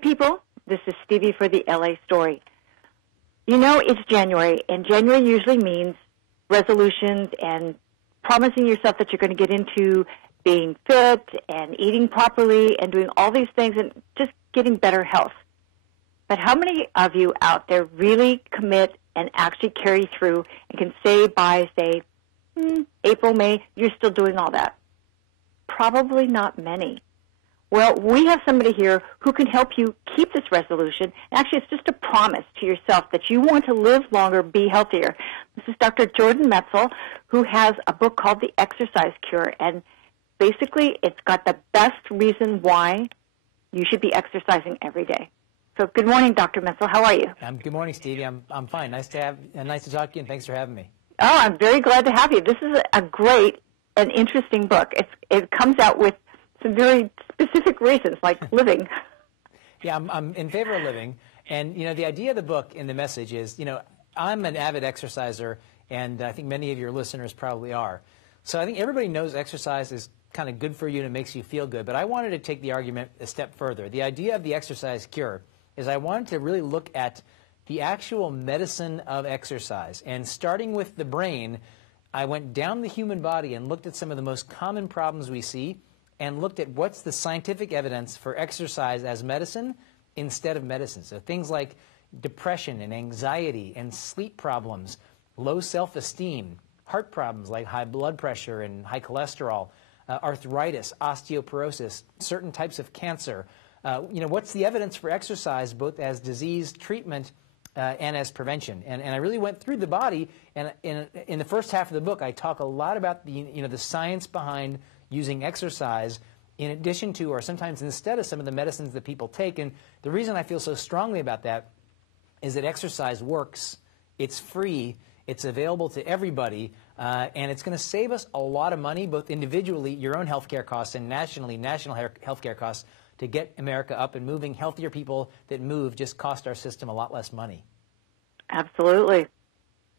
people, this is Stevie for the LA Story. You know, it's January, and January usually means resolutions and promising yourself that you're going to get into being fit and eating properly and doing all these things and just getting better health. But how many of you out there really commit and actually carry through and can say by, say, April, May, you're still doing all that? Probably not many. Well, we have somebody here who can help you keep this resolution. Actually, it's just a promise to yourself that you want to live longer, be healthier. This is Dr. Jordan Metzl, who has a book called The Exercise Cure, and basically it's got the best reason why you should be exercising every day. So good morning, Dr. Metzl. How are you? Good morning, Stevie. I'm fine. Nice to talk to you, and thanks for having me. Oh, I'm very glad to have you. This is a great and interesting book. It comes out with some very specific reasons, like living. Yeah, I'm in favor of living. And, you know, the idea of the book and the message is, you know, I'm an avid exerciser, and I think many of your listeners probably are. So I think everybody knows exercise is kind of good for you and it makes you feel good. But I wanted to take the argument a step further. The idea of the exercise cure is I wanted to really look at the actual medicine of exercise. And starting with the brain, I went down the human body and looked at some of the most common problems we see and looked at what's the scientific evidence for exercise as medicine instead of medicine. So things like depression and anxiety and sleep problems, low self-esteem, heart problems like high blood pressure and high cholesterol, arthritis, osteoporosis, certain types of cancer. You know, what's the evidence for exercise both as disease treatment and as prevention? And I really went through the body, and in the first half of the book I talk a lot about the science behind using exercise in addition to, or sometimes instead of, some of the medicines that people take. And the reason I feel so strongly about that is that exercise works, it's free, it's available to everybody, and it's going to save us a lot of money, both individually, your own healthcare costs, and nationally, national healthcare costs, to get America up and moving. Healthier people that move just cost our system a lot less money. Absolutely.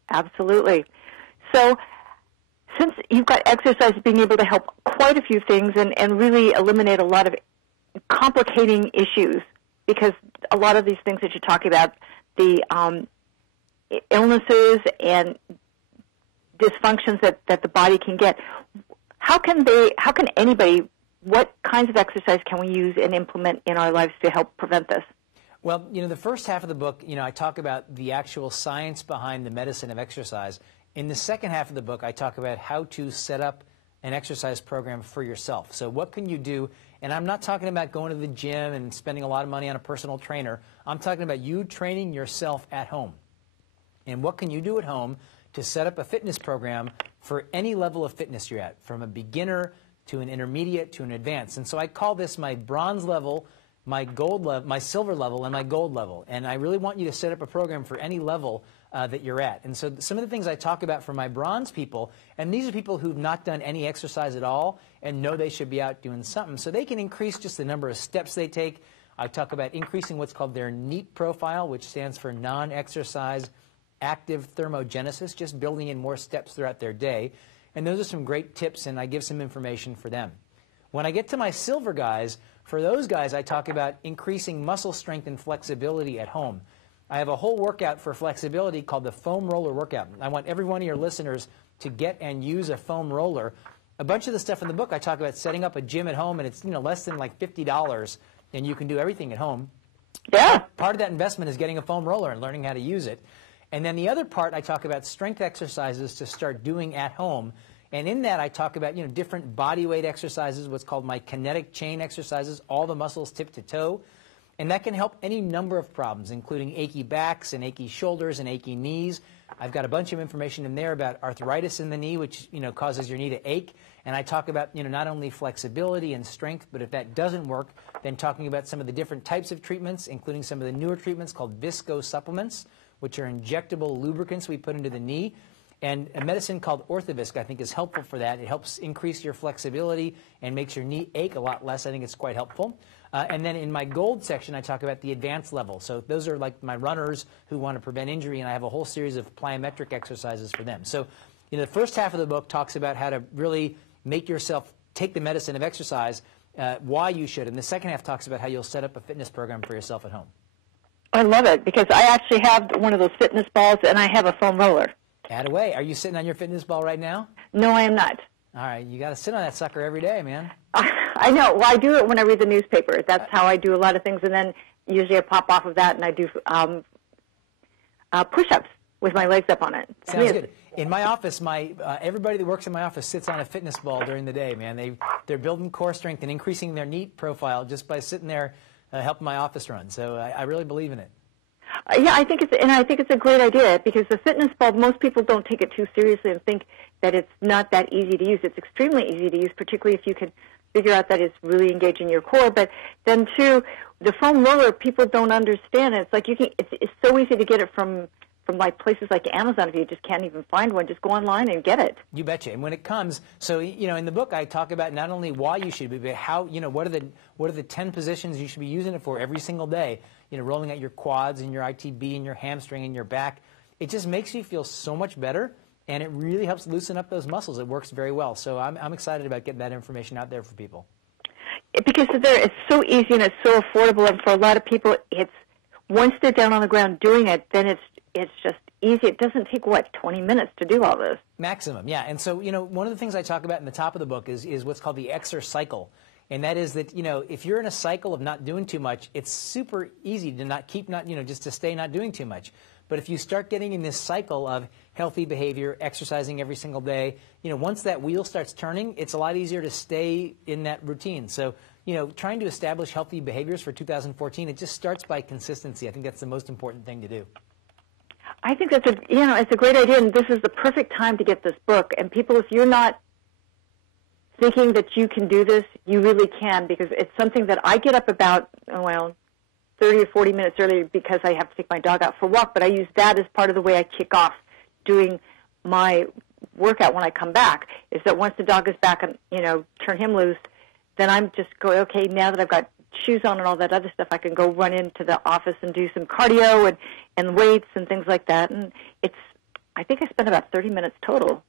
Absolutely. So since you've got exercise being able to help quite a few things and really eliminate a lot of complicating issues, because a lot of these things that you're talking about, the illnesses and dysfunctions that the body can get, how can anybody, what kinds of exercise can we use and implement in our lives to help prevent this? Well, you know, the first half of the book, you know, I talk about the actual science behind the medicine of exercise. In the second half of the book, I talk about how to set up an exercise program for yourself. So what can you do? And I'm not talking about going to the gym and spending a lot of money on a personal trainer. I'm talking about you training yourself at home. And what can you do at home to set up a fitness program for any level of fitness you're at, from a beginner to an intermediate to an advanced? And so I call this my bronze level, my gold level, my silver level, and my gold level. And I really want you to set up a program for any level that you're at. And so some of the things I talk about for my bronze people, and these are people who've not done any exercise at all and know they should be out doing something, so they can increase just the number of steps they take. I talk about increasing what's called their NEAT profile, which stands for non-exercise active thermogenesis, just building in more steps throughout their day. And those are some great tips, and I give some information for them. When I get to my silver guys, for those guys I talk about increasing muscle strength and flexibility at home. I have a whole workout for flexibility called the foam roller workout. I want every one of your listeners to get and use a foam roller. A bunch of the stuff in the book I talk about setting up a gym at home, and it's, you know, less than like $50, and you can do everything at home. Yeah. Part of that investment is getting a foam roller and learning how to use it. And then the other part, I talk about strength exercises to start doing at home. And in that, I talk about, you know, different body weight exercises, what's called my kinetic chain exercises, all the muscles tip to toe. And that can help any number of problems, including achy backs and achy shoulders and achy knees. I've got a bunch of information in there about arthritis in the knee, which, you know, causes your knee to ache. And I talk about, you know, not only flexibility and strength, but if that doesn't work, then talking about some of the different types of treatments, including some of the newer treatments called visco supplements, which are injectable lubricants we put into the knee. And a medicine called Orthovisc, I think, is helpful for that. It helps increase your flexibility and makes your knee ache a lot less. I think it's quite helpful. And then in my gold section, I talk about the advanced level. So those are like my runners who want to prevent injury, and I have a whole series of plyometric exercises for them. So, you know, the first half of the book talks about how to really make yourself take the medicine of exercise why you should. And the second half talks about how you'll set up a fitness program for yourself at home. I love it because I actually have one of those fitness balls and I have a foam roller. Attaway. Are you sitting on your fitness ball right now? No, I am not. All right. You got to sit on that sucker every day, man. I know. Well, I do it when I read the newspaper. That's how I do a lot of things. And then usually I pop off of that and I do push-ups with my legs up on it. Sounds good. In my office, everybody that works in my office sits on a fitness ball during the day, man. They're building core strength and increasing their NEAT profile just by sitting there helping my office run. So I really believe in it. Yeah, I think it's a great idea because the fitness ball, most people don't take it too seriously and think that it's not that easy to use. It's extremely easy to use, particularly if you can figure out that it's really engaging your core. But then too, the foam roller, people don't understand it. It's like it's so easy to get it from like places like Amazon. If you just can't even find one, just go online and get it. You betcha. And when it comes, so in the book I talk about not only why you should be, but how what are the 10 positions you should be using it for every single day. Rolling out your quads and your ITB and your hamstring and your back. It just makes you feel so much better, and it really helps loosen up those muscles. It works very well. So I'm excited about getting that information out there for people. Because it's so easy and it's so affordable, and for a lot of people, it's once they're down on the ground doing it, then it's just easy. It doesn't take, 20 minutes to do all this? Maximum, yeah. And so, one of the things I talk about in the top of the book is what's called the exer cycle. And that is that, if you're in a cycle of not doing too much, it's super easy to just to stay not doing too much. But if you start getting in this cycle of healthy behavior, exercising every single day, once that wheel starts turning, it's a lot easier to stay in that routine. So, trying to establish healthy behaviors for 2014, it just starts by consistency. I think that's the most important thing to do. I think that's it's a great idea, and this is the perfect time to get this book. And people, if you're not thinking that you can do this, you really can, because it's something that I get up about, 30 or 40 minutes earlier because I have to take my dog out for a walk, but I use that as part of the way I kick off doing my workout when I come back, is that once the dog is back and, turn him loose, then I'm just going, okay, now that I've got shoes on and all that other stuff, I can go run into the office and do some cardio and weights and things like that. And I think I spent about 30 minutes total.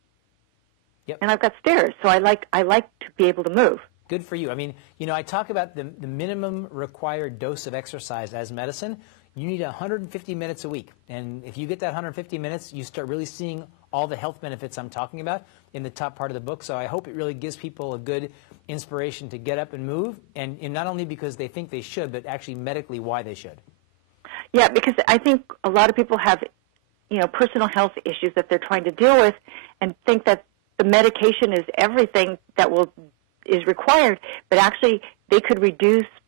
Yep. And I've got stairs, so I like to be able to move. Good for you. I mean, I talk about the minimum required dose of exercise as medicine. You need 150 minutes a week. And if you get that 150 minutes, you start really seeing all the health benefits I'm talking about in the top part of the book. So I hope it really gives people a good inspiration to get up and move, and not only because they think they should, but actually medically why they should. Yeah, because I think a lot of people have, personal health issues that they're trying to deal with and think that the medication is everything that is required, but actually they could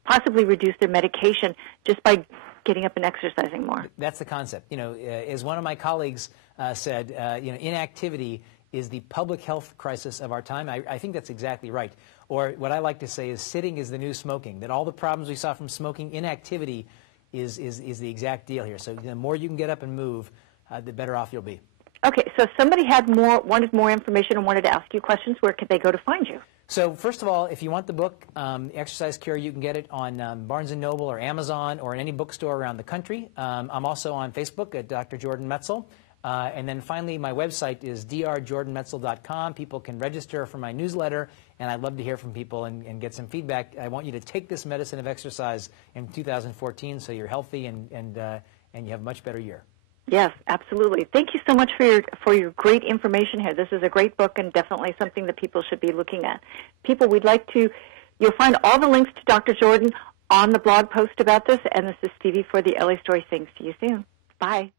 possibly reduce their medication just by getting up and exercising more. That's the concept. As one of my colleagues said, inactivity is the public health crisis of our time. I think that's exactly right. Or what I like to say is sitting is the new smoking, that all the problems we saw from smoking, inactivity is the exact deal here. So the more you can get up and move, the better off you'll be. Okay, so if somebody wanted more information and wanted to ask you questions, where could they go to find you? So first of all, if you want the book, Exercise Cure, you can get it on Barnes & Noble or Amazon or in any bookstore around the country. I'm also on Facebook at Dr. Jordan Metzl. And then finally, my website is drjordanmetzl.com. People can register for my newsletter, and I'd love to hear from people and get some feedback. I want you to take this medicine of exercise in 2014 so you're healthy and you have a much better year. Yes, absolutely. Thank you so much for your great information here. This is a great book and definitely something that people should be looking at. People, you'll find all the links to Dr. Jordan on the blog post about this, and this is Stevie for the LA Story. Thanks. See you soon. Bye.